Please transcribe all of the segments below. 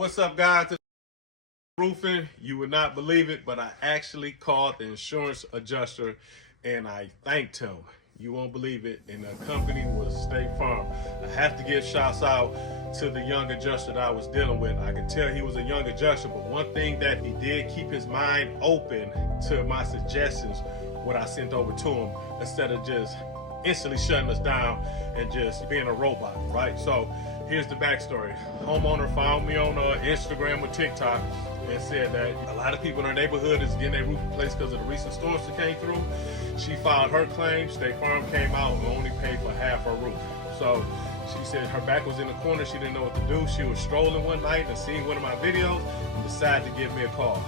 What's up, guys? Roofing. You would not believe it, but I actually called the insurance adjuster and I thanked him. You won't believe it. And the company was State Farm. I have to give shouts out to the young adjuster that I was dealing with. I could tell he was a young adjuster, but one thing that he did keep his mind open to my suggestions, what I sent over to him, instead of just instantly shutting us down and just being a robot, right? So here's the backstory. Homeowner found me on Instagram or TikTok and said that a lot of people in her neighborhood is getting their roof replaced because of the recent storms that came through. She filed her claim. State Farm came out and only paid for half her roof. So she said her back was in the corner. She didn't know what to do. She was strolling one night and seen one of my videos and decided to give me a call.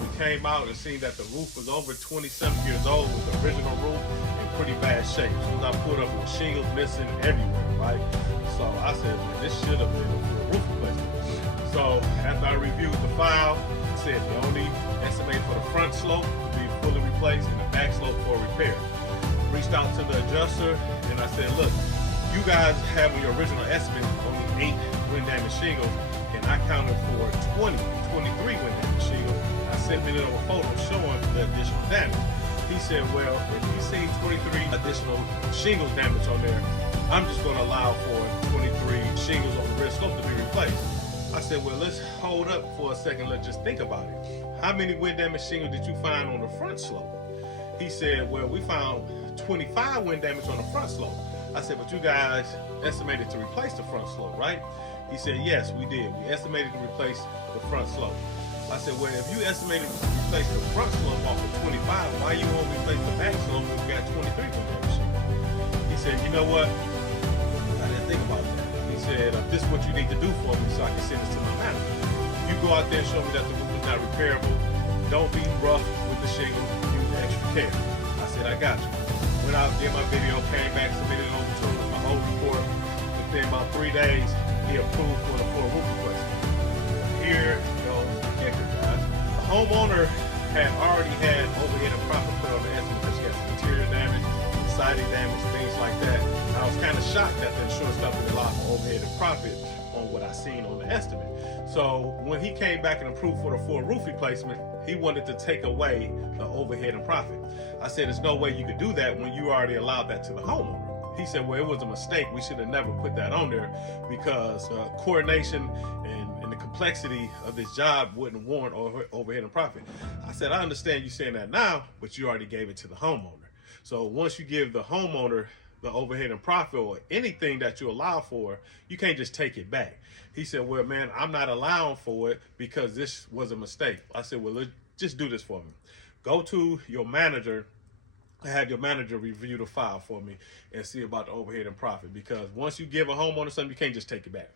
We came out and seen that the roof was over 27 years old with the original roof in pretty bad shape. As soon as I pulled up, with shingles missing everywhere, right? So I said, man, this should have been a roof replacement. So after I reviewed the file, it said the only estimate for the front slope to be fully replaced and the back slope for repair. Reached out to the adjuster and I said, look, you guys have on your original estimate only 8 wind damage shingles, and I counted for 23 wind damage shingles. I sent him a photo showing the additional damage. He said, well, if you see 23 additional shingles damage on there, I'm just going to allow for 23 shingles on the rear slope to be replaced. I said, well, let's hold up for a second. Let's just think about it. How many wind damage shingles did you find on the front slope? He said, well, we found 25 wind damage on the front slope. I said, but you guys estimated to replace the front slope, right? He said, yes, we did. We estimated to replace the front slope. I said, well, if you estimated to replace the front slope off of 25, why you won't replace the back slope when you got 23 wind damage shingles? He said, you know what? I didn't think about that. He said, this is what you need to do for me so I can send this to my manager. You go out there and show me that the roof is not repairable. Don't be rough with the shingles. Use extra care. I said, I got you. Went out, did my video, came back, submitted it over to him with my whole report. Within about 3 days, he approved for the full roof replacement. Here goes the kicker, guys. The homeowner had already had overhead and profit put on the estimate because she had some interior damage, siding damage, things like that. I was kind of shocked that the insurance company allowed for overhead and profit on what I seen on the estimate. So when he came back and approved for the full roof replacement, he wanted to take away the overhead and profit. I said, there's no way you could do that when you already allowed that to the homeowner. He said, well, it was a mistake. We should have never put that on there because coordination and the complexity of this job wouldn't warrant overhead and profit. I said, I understand you saying that now, but you already gave it to the homeowner. So once you give the homeowner the overhead and profit or anything that you allow for, you can't just take it back. He said, well, man, I'm not allowing for it because this was a mistake. I said, well, let's just do this for me. Go to your manager and have your manager review the file for me and see about the overhead and profit, because once you give a homeowner something, you can't just take it back.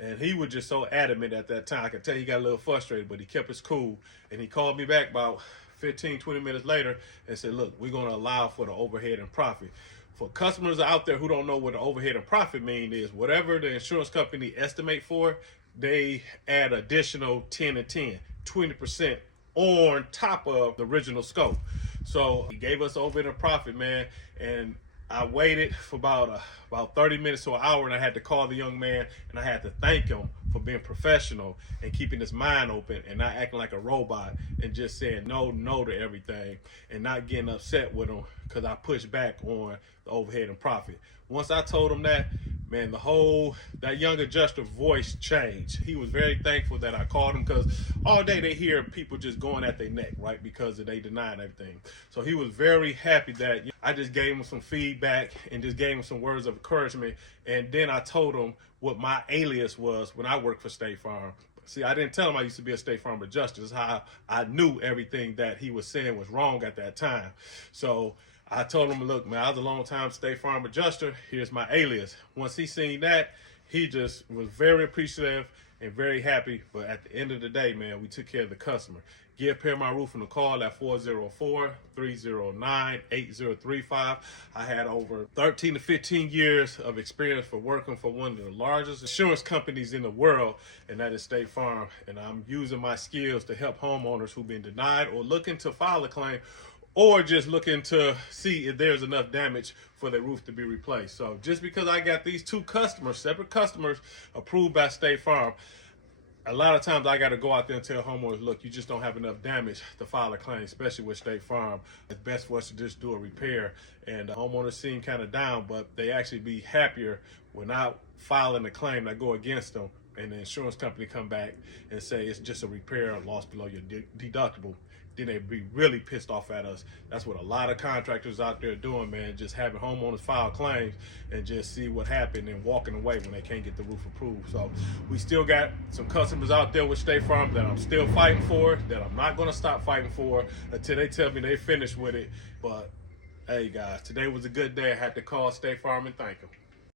And he was just so adamant at that time. I could tell he got a little frustrated, but he kept his cool. And he called me back about 15, 20 minutes later and said, look, we're going to allow for the overhead and profit. For customers out there who don't know what the overhead and profit mean is, whatever the insurance company estimate for, they add additional 10 and 10, 20% on top of the original scope. So he gave us overhead and profit, man, and I waited for about 30 minutes to an hour, and I had to call the young man, and I had to thank him for being professional and keeping his mind open and not acting like a robot and just saying no to everything and not getting upset with him because I pushed back on the overhead and profit. Once I told him that, man, that young adjuster's voice changed. He was very thankful that I called him because all day they hear people just going at their neck, right, because they denying everything. So he was very happy that I just gave him some feedback and just gave him some words of encouragement. And then I told him what my alias was when I worked for State Farm. See, I didn't tell him I used to be a State Farm adjuster. This is how I knew everything that he was saying was wrong at that time. So I told him, look, man, I was a long-time State Farm adjuster. Here's my alias. Once he seen that, he just was very appreciative and very happy. But at the end of the day, man, we took care of the customer. Give Paramount Roofing a call at 404-309-8035. I had over 13 to 15 years of experience for working for one of the largest insurance companies in the world, and that is State Farm. And I'm using my skills to help homeowners who've been denied or looking to file a claim or just looking to see if there's enough damage for their roof to be replaced. So just because I got these two customers, separate customers, approved by State Farm, a lot of times I got to go out there and tell homeowners, look, you just don't have enough damage to file a claim, especially with State Farm. It's best for us to just do a repair. And homeowners seem kind of down, but they actually be happier when I filing a claim that go against them and the insurance company come back and say it's just a repair or loss below your deductible. Then they be really pissed off at us. That's what a lot of contractors out there are doing, man. Just having homeowners file claims and just see what happened and walking away when they can't get the roof approved. So we still got some customers out there with State Farm that I'm still fighting for, that I'm not gonna stop fighting for until they tell me they finished with it. But hey guys, today was a good day. I had to call State Farm and thank them.